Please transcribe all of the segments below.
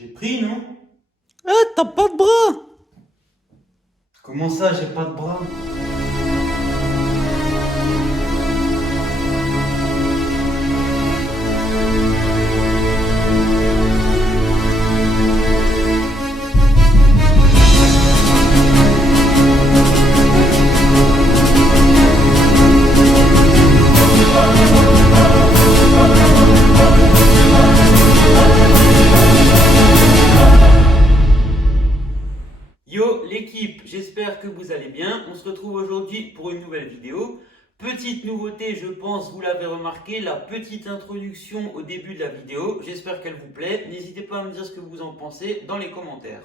J'ai pris, non? T'as pas de bras! Comment ça, j'ai pas de bras? Yo l'équipe, j'espère que vous allez bien. On se retrouve aujourd'hui pour une nouvelle vidéo. Petite nouveauté, je pense, vous l'avez remarqué, la petite introduction au début de la vidéo. J'espère qu'elle vous plaît. N'hésitez pas à me dire ce que vous en pensez dans les commentaires.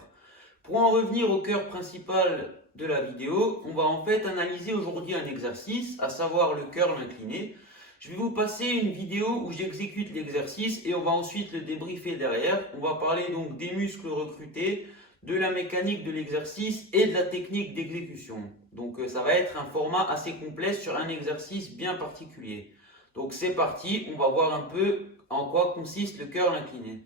Pour en revenir au cœur principal de la vidéo, on va en fait analyser aujourd'hui un exercice, à savoir le curl incliné. Je vais vous passer une vidéo où j'exécute l'exercice et on va ensuite le débriefer derrière. On va parler donc des muscles recrutés, de la mécanique de l'exercice et de la technique d'exécution. Donc ça va être un format assez complet sur un exercice bien particulier. Donc c'est parti, on va voir un peu en quoi consiste le curl incliné.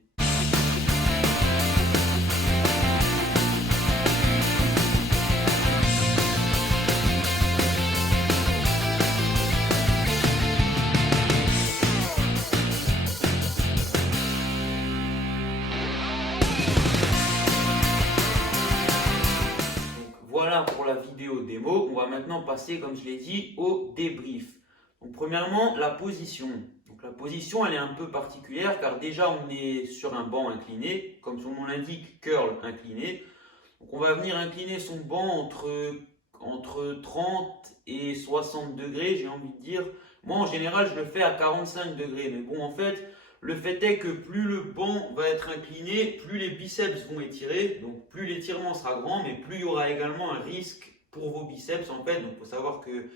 Voilà pour la vidéo démo. On va maintenant passer, comme je l'ai dit, au débrief. Donc premièrement, la position. Donc la position, elle est un peu particulière car déjà on est sur un banc incliné, comme son nom l'indique, curl incliné. Donc on va venir incliner son banc entre 30 et 60 degrés, j'ai envie de dire. Moi en général, je le fais à 45 degrés, mais bon en fait, le fait est que plus le banc va être incliné, plus les biceps vont étirer, donc plus l'étirement sera grand, mais plus il y aura également un risque pour vos biceps en fait. Donc il faut savoir que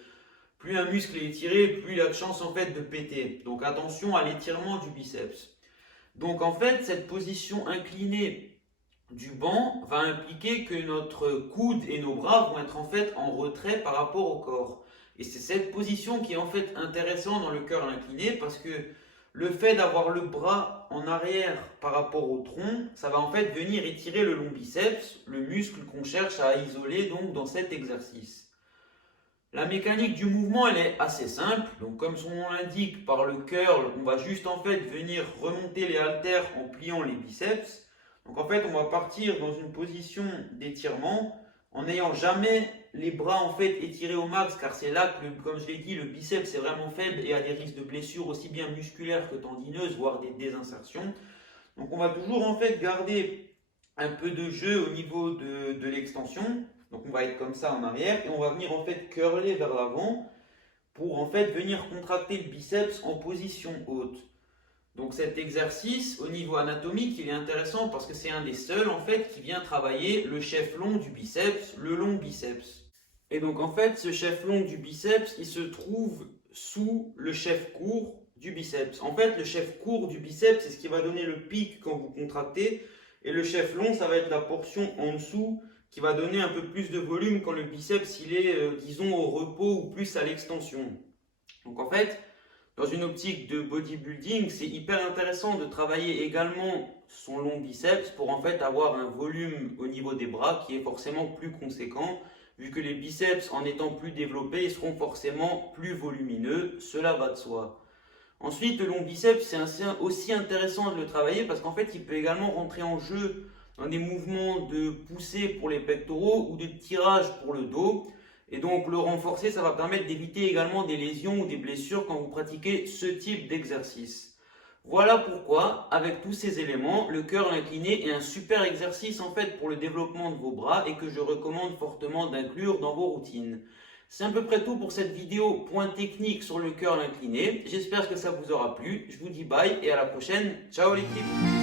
plus un muscle est étiré, plus il a de chance en fait de péter. Donc attention à l'étirement du biceps. Donc en fait, cette position inclinée du banc va impliquer que notre coude et nos bras vont être en fait en retrait par rapport au corps. Et c'est cette position qui est en fait intéressante dans le curl incliné parce que le fait d'avoir le bras en arrière par rapport au tronc, ça va en fait venir étirer le long biceps, le muscle qu'on cherche à isoler donc dans cet exercice. La mécanique du mouvement, elle est assez simple. Donc comme son nom l'indique, par le curl, on va juste en fait venir remonter les haltères en pliant les biceps. Donc en fait, on va partir dans une position d'étirement en n'ayant jamais les bras en fait étirés au max, car c'est là que, comme je l'ai dit, le biceps est vraiment faible et a des risques de blessures aussi bien musculaires que tendineuses, voire des désinsertions. Donc on va toujours en fait garder un peu de jeu au niveau de l'extension. Donc on va être comme ça en arrière et on va venir en fait curler vers l'avant pour en fait venir contracter le biceps en position haute. Donc cet exercice au niveau anatomique il est intéressant parce que c'est un des seuls en fait qui vient travailler le chef long du biceps, le long biceps. Et donc en fait ce chef long du biceps il se trouve sous le chef court du biceps. En fait le chef court du biceps c'est ce qui va donner le pic quand vous contractez et le chef long ça va être la portion en dessous qui va donner un peu plus de volume quand le biceps il est disons au repos ou plus à l'extension. Donc en fait dans une optique de bodybuilding, c'est hyper intéressant de travailler également son long biceps pour en fait avoir un volume au niveau des bras qui est forcément plus conséquent, vu que les biceps en étant plus développés, ils seront forcément plus volumineux, cela va de soi. Ensuite, le long biceps, c'est aussi intéressant de le travailler parce qu'en fait, il peut également rentrer en jeu dans des mouvements de poussée pour les pectoraux ou de tirage pour le dos. Et donc le renforcer, ça va permettre d'éviter également des lésions ou des blessures quand vous pratiquez ce type d'exercice. Voilà pourquoi, avec tous ces éléments, le curl incliné est un super exercice en fait pour le développement de vos bras et que je recommande fortement d'inclure dans vos routines. C'est à peu près tout pour cette vidéo point technique sur le curl incliné. J'espère que ça vous aura plu. Je vous dis bye et à la prochaine. Ciao l'équipe!